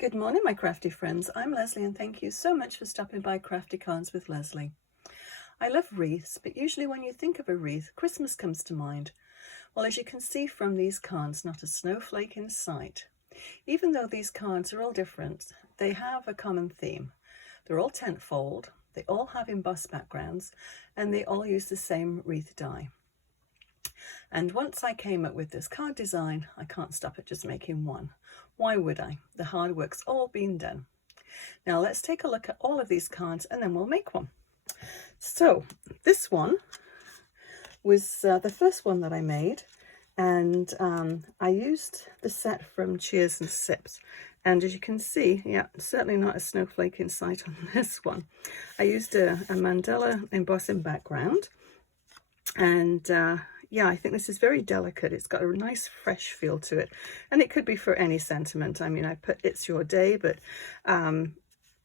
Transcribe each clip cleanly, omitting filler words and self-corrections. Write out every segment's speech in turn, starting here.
Good morning, my crafty friends. I'm Lesley, and thank you so much for stopping by Crafty Cards with Lesley. I love wreaths, but usually when you think of a wreath, Christmas comes to mind. Well, as you can see from these cards, not a snowflake in sight. Even though these cards are all different, they have a common theme. They're all tent-fold, they all have embossed backgrounds, and they all use the same wreath die. And once I came up with this card design, I can't stop at just making one. Why would I? The hard work's all been done. Now let's take a look at all of these cards and then we'll make one. So this one was the first one that I made, and I used the set from Cheers and Sips. And as you can see, yeah, certainly not a snowflake in sight on this one. I used a Mandela embossing background, and yeah, I think this is very delicate. It's got a nice fresh feel to it, and it could be for any sentiment. I mean, I put It's Your Day, but and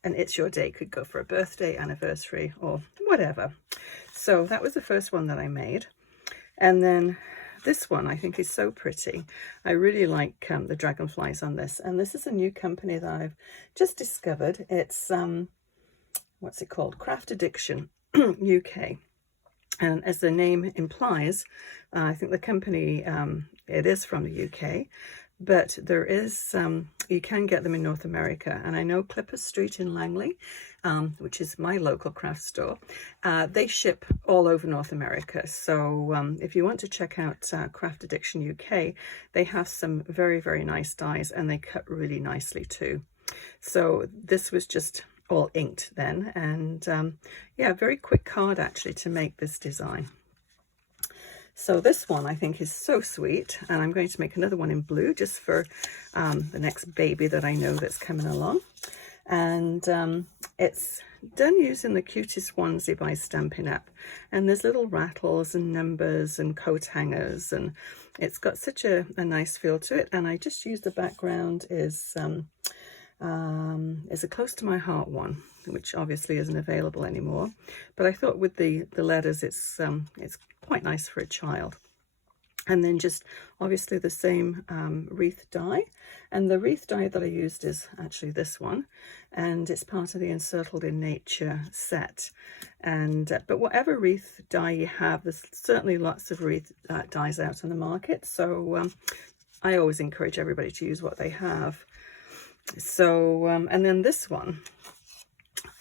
It's Your Day could go for a birthday, anniversary, or whatever. So that was the first one that I made. And then this one I think is so pretty. I really like the dragonflies on this, and this is a new company that I've just discovered. It's what's it called? Craft Addiction UK. And as the name implies, I think the company, it is from the UK, but there is, you can get them in North America. And I know Clipper Street in Langley, which is my local craft store, they ship all over North America. So if you want to check out Craft Addiction UK, they have some very, very nice dies, and they cut really nicely too. So this was just all inked then, and yeah, very quick card actually to make this design. So this one I think is so sweet, and I'm going to make another one in blue just for the next baby that I know that's coming along. And it's done using the Cutest Onesie by Stampin' Up, and there's little rattles and numbers and coat hangers, and it's got such a nice feel to it. And I just used the background is a Close to My Heart one, which obviously isn't available anymore, but I thought with the letters it's quite nice for a child. And then just obviously the same wreath die, and the wreath die that I used is actually this one, and it's part of the Encircled in Nature set. And but whatever wreath die you have, there's certainly lots of wreath dies out on the market, so I always encourage everybody to use what they have. So and then this one,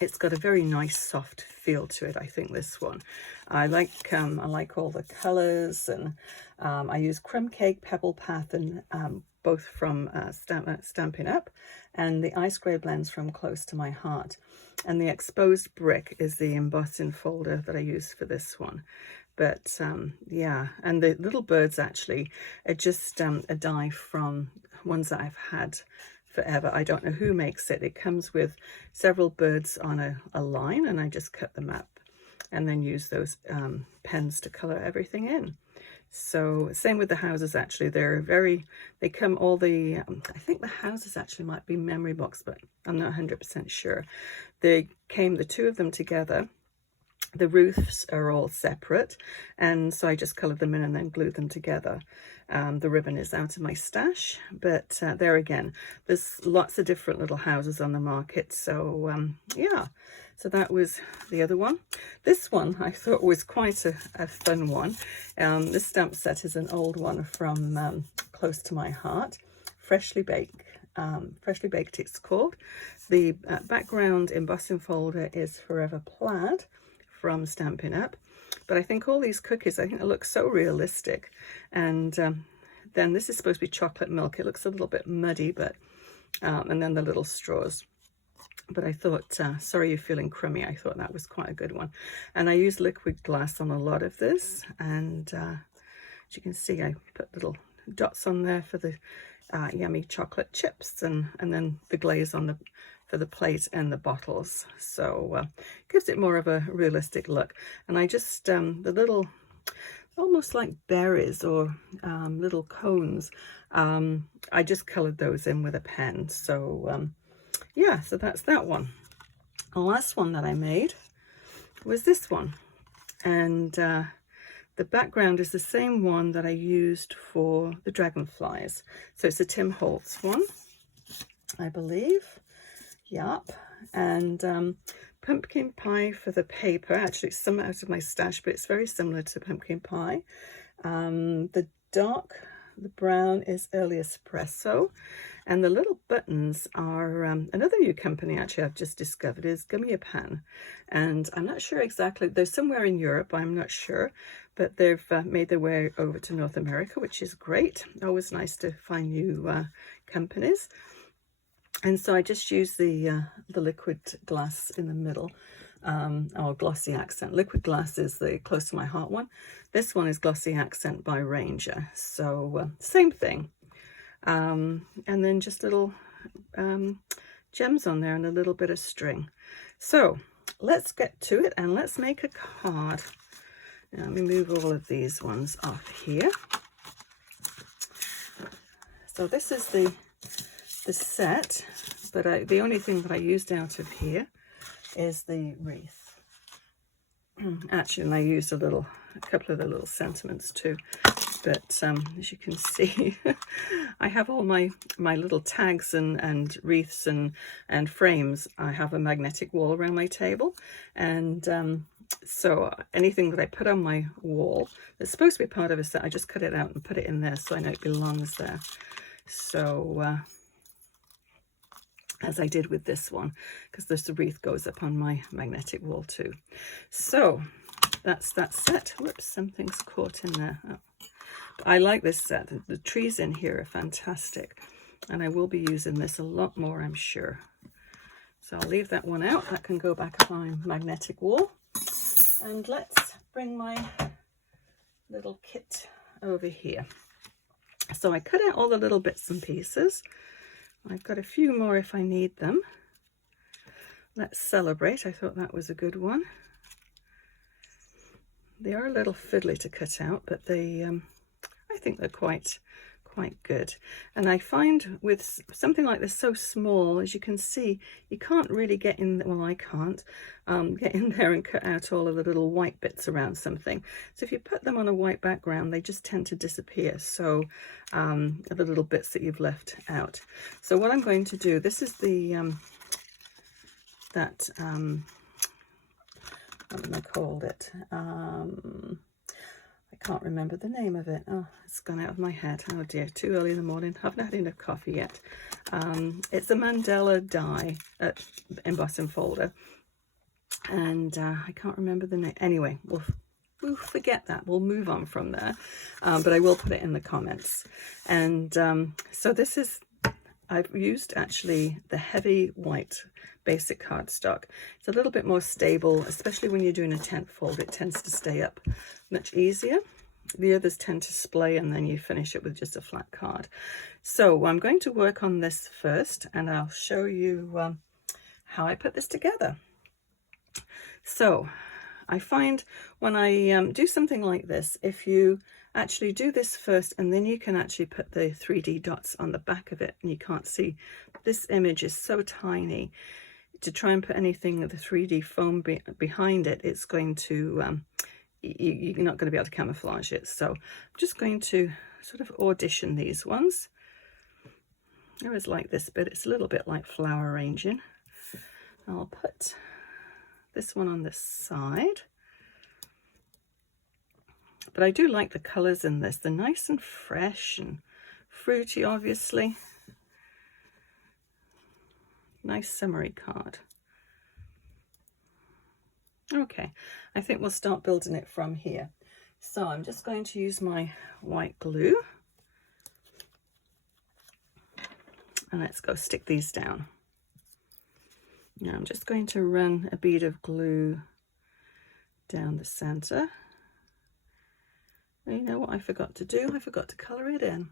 it's got a very nice soft feel to it. I think this one I like all the colors, and I use Crumb Cake, Pebble Path, and both from Stampin' Up, and the Ice Grey blends from Close to My Heart. And the Exposed Brick is the embossing folder that I use for this one. But yeah, and the little birds actually are just a die from ones that I've had forever. I don't know who makes it. It comes with several birds on a line, and I just cut them up and then use those pens to color everything in. So same with the houses actually. They come all the, I think the houses actually might be memory box, but I'm not 100% sure. They came, the two of them together. The roofs are all separate, and so I just colored them in and then glued them together. The ribbon is out of my stash, but there again, there's lots of different little houses on the market. So yeah, so that was the other one. This one I thought was quite a fun one. This stamp set is an old one from Close to My Heart, Freshly Baked it's called. The background embossing folder is Forever Plaid from Stampin' Up, but I think all these cookies, I think they look so realistic. And then this is supposed to be chocolate milk. It looks a little bit muddy, but and then the little straws. But I thought, sorry you're feeling crummy, I thought that was quite a good one. And I used liquid glass on a lot of this, and as you can see, I put little dots on there for the yummy chocolate chips, and then the glaze on for the plate and the bottles. So gives it more of a realistic look. And I just the little, almost like berries or little cones, I just colored those in with a pen. So yeah, so that's that one. The last one that I made was this one, and the background is the same one that I used for the dragonflies. So it's a Tim Holtz one, I believe. Yup. And pumpkin pie for the paper. Actually, it's some out of my stash, but it's very similar to pumpkin pie. The brown is early espresso, and the little buttons are another new company actually I've just discovered is Pan, and I'm not sure exactly, they're somewhere in Europe, I'm not sure, but they've made their way over to North America, which is great. Always nice to find new companies. And so I just use the liquid glass in the middle, or glossy accent. Liquid glass is the close to my heart one. This one is glossy accent by Ranger. So same thing. And then just little gems on there and a little bit of string. So let's get to it and let's make a card. Now, let me move all of these ones off here. So this is the set, but the only thing that I used out of here is the wreath. Actually, and I used a couple of the little sentiments too. But as you can see, I have all my little tags and wreaths and frames. I have a magnetic wall around my table, and so anything that I put on my wall that's supposed to be part of a set, I just cut it out and put it in there so I know it belongs there. So as I did with this one, because this wreath goes up on my magnetic wall too. So that's that set. Whoops, something's caught in there. Oh. I like this set. The trees in here are fantastic, and I will be using this a lot more, I'm sure. So I'll leave that one out. That can go back on my magnetic wall. And let's bring my little kit over here. So I cut out all the little bits and pieces. I've got a few more if I need them. Let's Celebrate. I thought that was a good one. They are a little fiddly to cut out, but they I think they're quite good. And I find with something like this so small, as you can see, you can't really get in, well, I can't get in there and cut out all of the little white bits around something. So if you put them on a white background, they just tend to disappear. So the little bits that you've left out. So what I'm going to do, this is the what am I called it? I can't remember the name of it. Oh, it's gone out of my head. Oh dear, too early in the morning. Haven't had enough coffee yet. It's a Mandela die embossing folder, and I can't remember the name. Anyway, we'll forget that. We'll move on from there, but I will put it in the comments. And so this is, I've used actually the heavy white basic cardstock. It's a little bit more stable, especially when you're doing a tent fold. It tends to stay up much easier. The others tend to splay, and then you finish it with just a flat card. So I'm going to work on this first, and I'll show you how I put this together. So I find when I do something like this, if you actually do this first, and then you can actually put the 3D dots on the back of it, and you can't see, this image is so tiny. To try and put anything of the 3D foam behind it, it's going to, you're not going to be able to camouflage it. So I'm just going to sort of audition these ones. I always like this bit. It's a little bit like flower arranging. I'll put this one on this side. But I do like the colours in this. They're nice and fresh and fruity, obviously. Nice summery card. Okay, I think we'll start building it from here. So I'm just going to use my white glue. And let's go stick these down. Now I'm just going to run a bead of glue down the center. You know what I forgot to do? I forgot to color it in.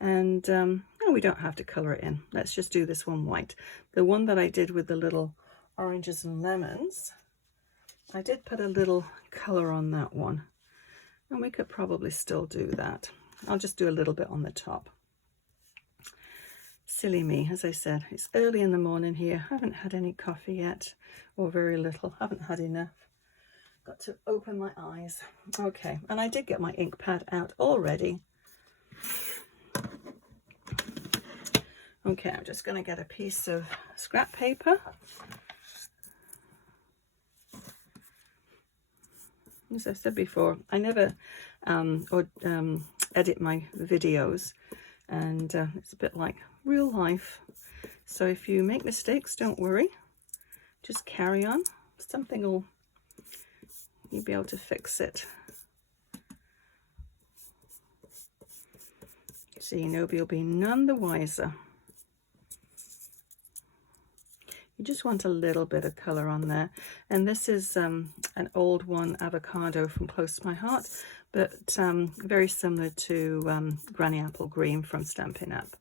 And no, we don't have to color it in. Let's just do this one white. The one that I did with the little oranges and lemons, I did put a little color on that one. And we could probably still do that. I'll just do a little bit on the top. Silly me, as I said, it's early in the morning here. I haven't had any coffee yet, or very little. Haven't had enough. Got to open my eyes. Okay, and I did get my ink pad out already. Okay, I'm just going to get a piece of scrap paper. As I said before, I never edit my videos, and it's a bit like real life. So if you make mistakes, don't worry. Just carry on. You'll be able to fix it. So you'll be none the wiser. You just want a little bit of color on there. And this is an old one, Avocado, from Close to My Heart, but very similar to Granny Apple Green from Stampin' Up.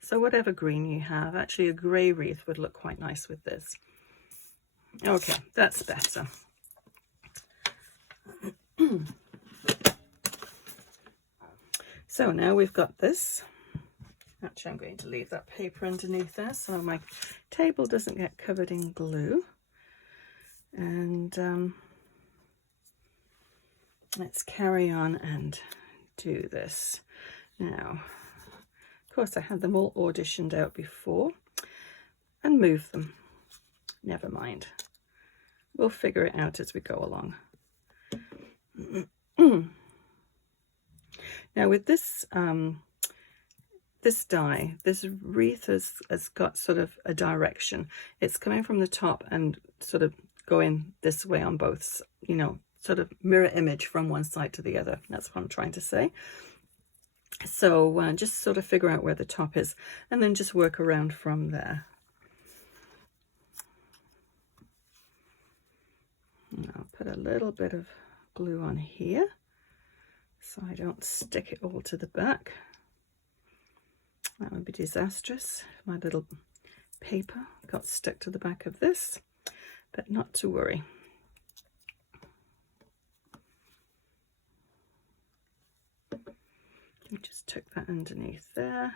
So whatever green you have, actually a grey wreath would look quite nice with this. Okay, that's better. So now we've got this. Actually, I'm going to leave that paper underneath there so my table doesn't get covered in glue. And let's carry on and do this. Now, of course, I had them all auditioned out before and moved them. Never mind. We'll figure it out as we go along. Now with this this die, this wreath has got sort of a direction. It's coming from the top and sort of going this way on both, sort of mirror image from one side to the other. That's what I'm trying to say. So just sort of figure out where the top is and then just work around from there. And I'll put a little bit of glue on here so I don't stick it all to the back. That would be disastrous if my little paper got stuck to the back of this, but not to worry. We just tuck that underneath there.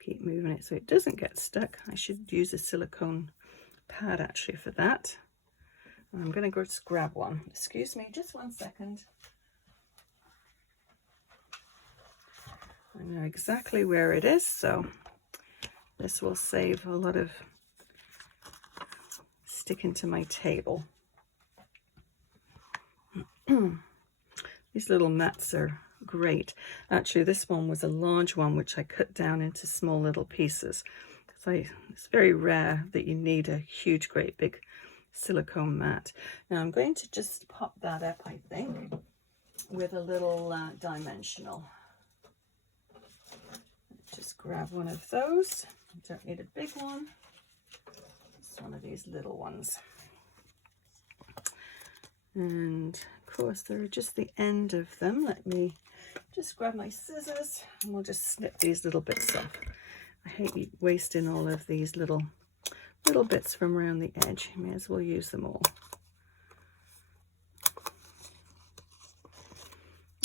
Keep moving it so it doesn't get stuck. I should use a silicone pad actually for that. I'm going to go just grab one. Excuse me, just 1 second. I know exactly where it is, so this will save a lot of sticking to my table. These little mats are great. Actually, this one was a large one which I cut down into small little pieces. It's very rare that you need a huge, great big silicone mat. Now I'm going to just pop that up, I think, with a little dimensional. Just grab one of those. I don't need a big one. Just one of these little ones. And of course there are just the end of them. Let me just grab my scissors and we'll just snip these little bits off. I hate wasting all of these little bits from around the edge. You may as well use them all.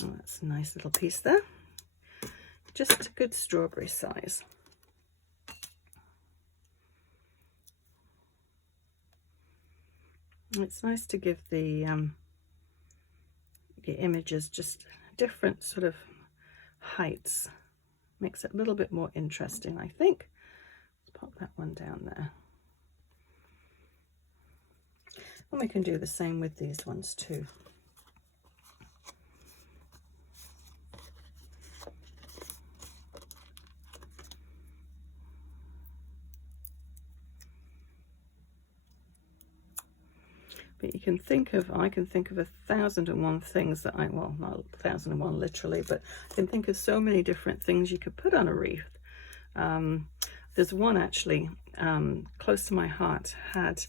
Oh, that's a nice little piece there. Just a good strawberry size. It's nice to give the images just different sort of heights. Makes it a little bit more interesting, I think. Let's pop that one down there. And we can do the same with these ones too. But you can think of, I can think of 1,001 things that well, not 1,001 literally, but I can think of so many different things you could put on a wreath. There's one actually, Close to My Heart had,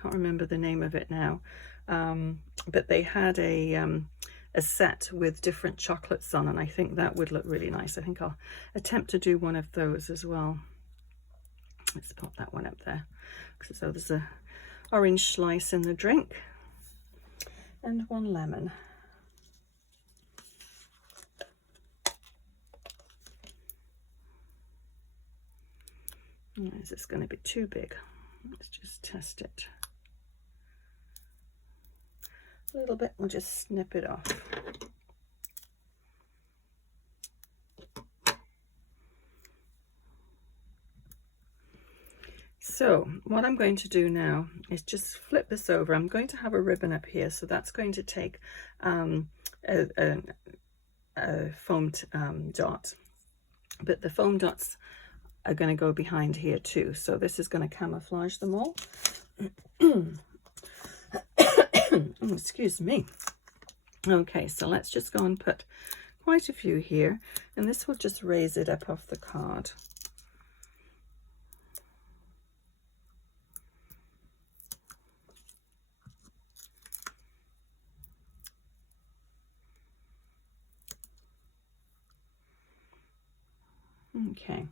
can't remember the name of it now, but they had a set with different chocolates on, and I think that would look really nice. I think I'll attempt to do one of those as well. Let's pop that one up there. So there's a orange slice in the drink and one lemon. Is this going to be too big? Let's just test it. a little bit, we'll just snip it off. So what I'm going to do now is just flip this over. I'm going to have a ribbon up here, so that's going to take a foamed dot, but the foam dots are going to go behind here too, so this is going to camouflage them all. Oh, excuse me. Okay, so let's just go and put quite a few here, and this will just raise it up off the card. Okay,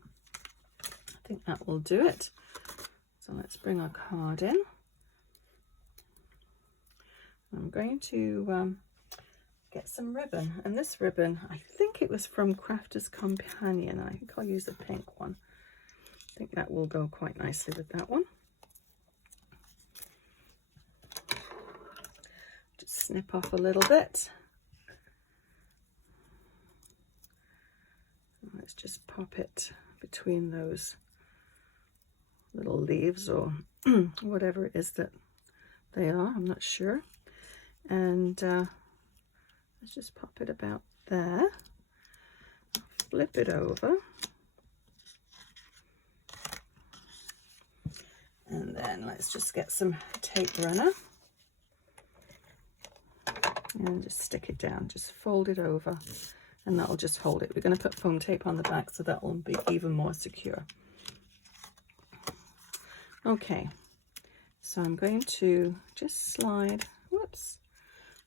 I think that will do it. So let's bring our card in. I'm going to get some ribbon, and this ribbon, I think it was from Crafter's Companion. I think I'll use a pink one. I think that will go quite nicely with that one. Just snip off a little bit. Let's just pop it between those little leaves or whatever it is that they are, I'm not sure. And let's just pop it about there. Flip it over. And then let's just get some tape runner and just stick it down, just fold it over, and that'll just hold it. We're going to put foam tape on the back, so that will be even more secure. Okay, so I'm going to just slide, whoops,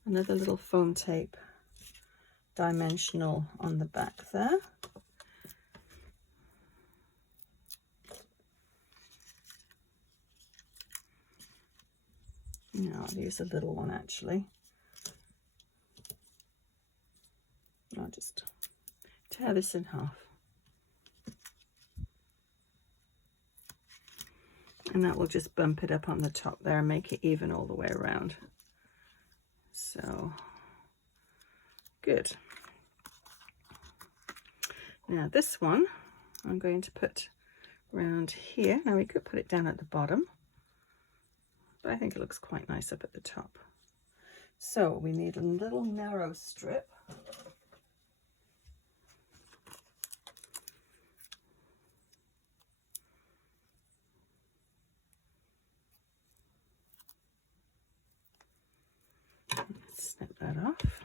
another little foam tape dimensional on the back there. Now I'll use a little one actually. I'll just tear this in half. And that will just bump it up on the top there and make it even all the way around. So, good. Now this one, I'm going to put around here. Now we could put it down at the bottom, but I think it looks quite nice up at the top. So we need a little narrow strip. Snip that off.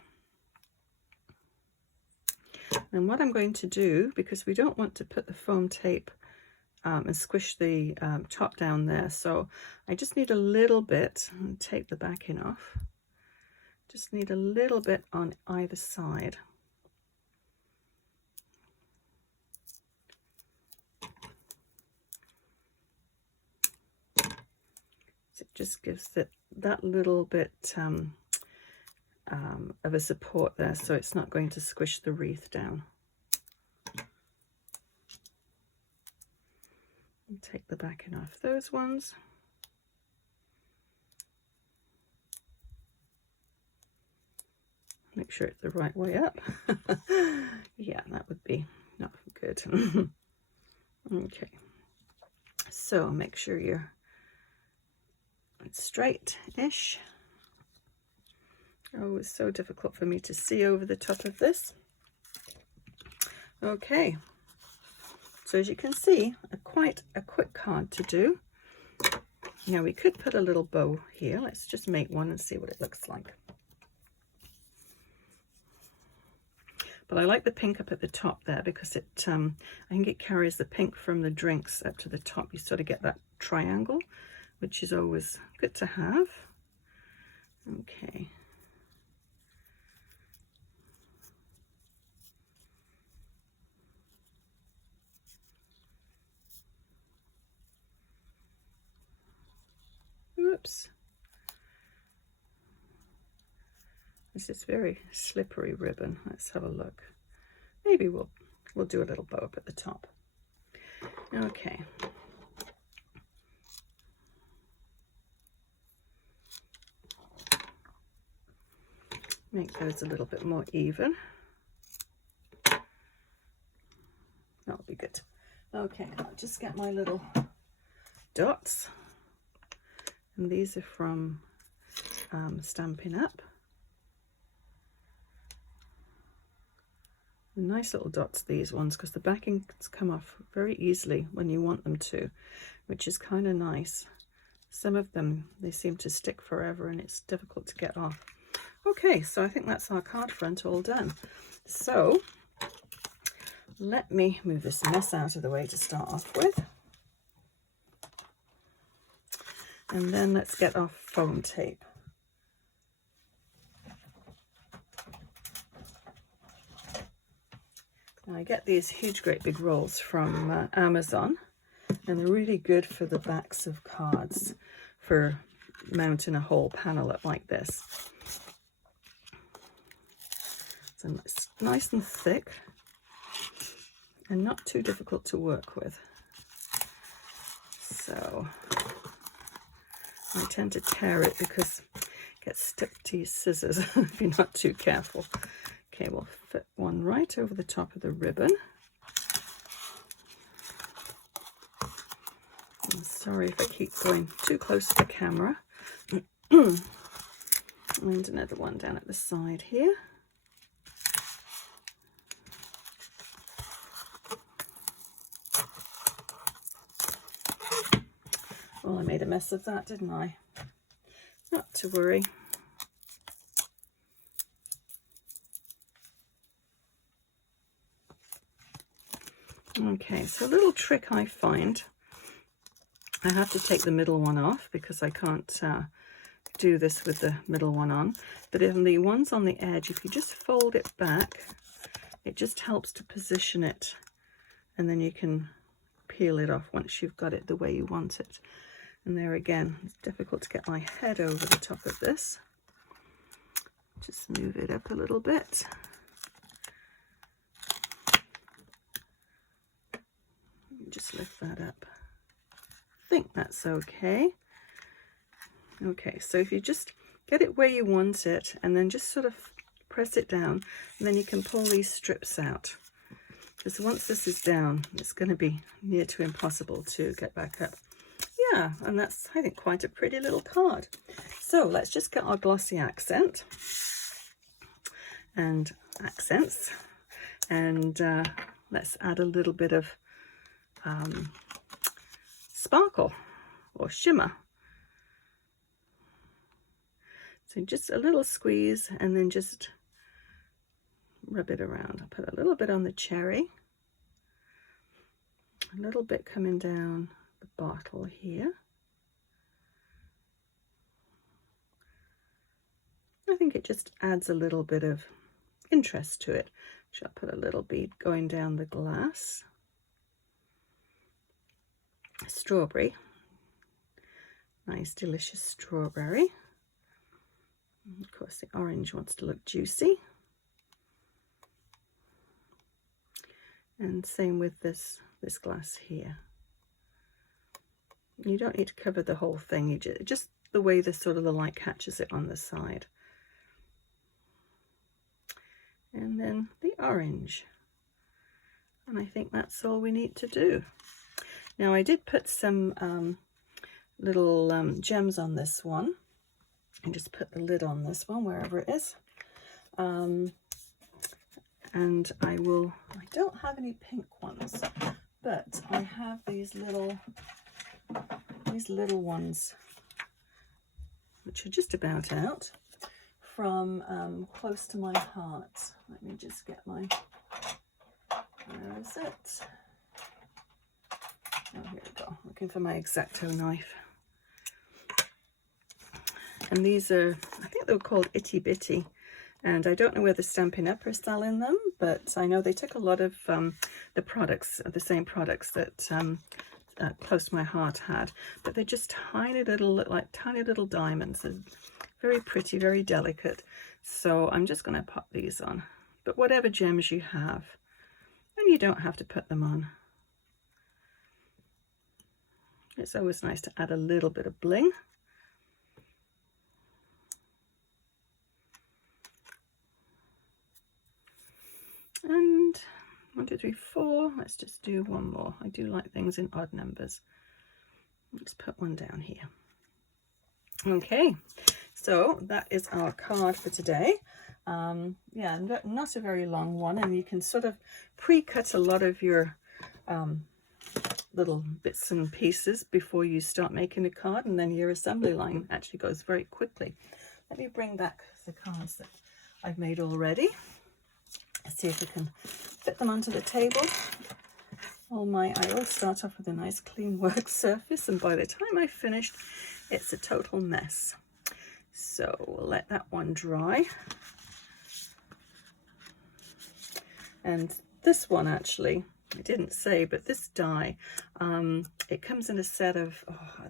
And what I'm going to do, because we don't want to put the foam tape and squish the top down there, so I just need a little bit, and take the backing off, just need a little bit on either side. So it just gives it that little bit of a support there, so it's not going to squish the wreath down. And take the backing off those ones. Make sure it's the right way up. Yeah, that would be not good. Okay, so make sure you're straight-ish. Oh, it's so difficult for me to see over the top of this. Okay, so as you can see, quite a quick card to do. Now we could put a little bow here. Let's just make one and see what it looks like. But I like the pink up at the top there because it, I think it carries the pink from the drinks up to the top. You sort of get that triangle, which is always good to have. Okay. Oops. This is very slippery ribbon. Let's have a look. Maybe we'll do a little bow up at the top. Okay. make those a little bit more even. That'll be good. Okay, I'll just get my little dots, and these are from Stampin' Up. Nice little dots, these ones, because the backings come off very easily when you want them to, which is kind of nice. Some of them, they seem to stick forever and it's difficult to get off. Okay, so I think that's our card front all done. So let me move this mess out of the way to start off with. And then let's get our foam tape. Now I get these huge, great big rolls from Amazon, and they're really good for the backs of cards for mounting a whole panel up like this. It's nice and thick and not too difficult to work with. So I tend to tear it because it gets stuck to your scissors if you're not too careful. Okay, we'll fit one right over the top of the ribbon. I'm sorry if I keep going too close to the camera. And another one down at the side here. Well, I made a mess of that, didn't I? Not to worry. Okay, so a little trick I find, I have to take the middle one off because I can't do this with the middle one on, but in the ones on the edge, if you just fold it back, it just helps to position it, and then you can peel it off once you've got it the way you want it. And there again, it's difficult to get my head over the top of this. Just move it up a little bit. Just lift that up. I think that's okay. Okay, so if you just get it where you want it and then just sort of press it down, and then you can pull these strips out. Because once this is down, it's going to be near to impossible to get back up. Yeah, and that's, I think, quite a pretty little card. So let's just get our glossy accent and accents, and let's add a little bit of sparkle or shimmer. So just a little squeeze and then just rub it around. I'll put a little bit on the cherry, a little bit coming down the bottle here. I think it just adds a little bit of interest to it. So I'll put a little bead going down the glass. Strawberry, nice delicious strawberry. And of course the orange wants to look juicy, and same with this glass here. You don't need to cover the whole thing, you just the way the sort of the light catches it on the side. And then the orange, and I think that's all we need to do. Now I did put some little gems on this one, and just put the lid on this one wherever it is. And I don't have any pink ones, but I have these little ones which are just about out from Close to My Heart. Let me just get my, where is it? Oh, here we go, looking for my X-Acto knife. And these are, I think they were called Itty Bitty, and I don't know whether Stampin' Up are selling them, but I know they took a lot of the products, the same products that Close to My Heart had, but they're just tiny little, look like tiny little diamonds. They're very pretty, very delicate. So I'm just going to pop these on, but whatever gems you have, and you don't have to put them on. It's always nice to add a little bit of bling. 1, 2, 3, 4. Let's just do one more. I do like things in odd numbers. Let's put one down here. Okay, so that is our card for today. Yeah, not a very long one, and you can sort of pre-cut a lot of your little bits and pieces before you start making a card, and then your assembly line actually goes very quickly. Let me bring back the cards that I've made already. Let's see if we can fit them onto the table. I always start off with a nice clean work surface, and by the time I've finished, it's a total mess. So we'll let that one dry. And this one, actually, I didn't say, but this die, it comes in a set of, I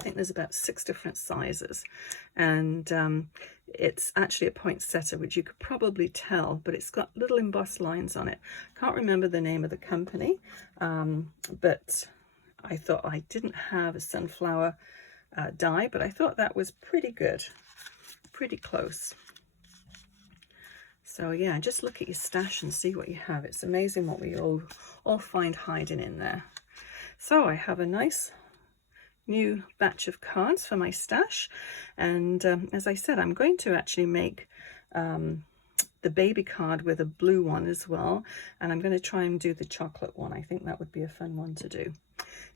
think there's about 6 different sizes. And it's actually a poinsettia, which you could probably tell, but it's got little embossed lines on it. Can't remember the name of the company, but I thought I didn't have a sunflower die, but I thought that was pretty good, pretty close. So yeah, just look at your stash and see what you have. It's amazing what we all find hiding in there. So I have a nice new batch of cards for my stash, and as I said, I'm going to actually make the baby card with a blue one as well, and I'm going to try and do the chocolate one. I think that would be a fun one to do.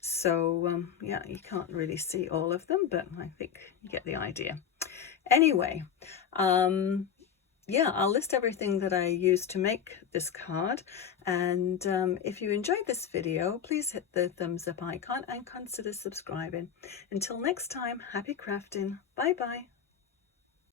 So yeah, you can't really see all of them, but I think you get the idea. Anyway, yeah, I'll list everything that I used to make this card, and if you enjoyed this video, please hit the thumbs up icon and consider subscribing. Until next time, happy crafting. Bye bye.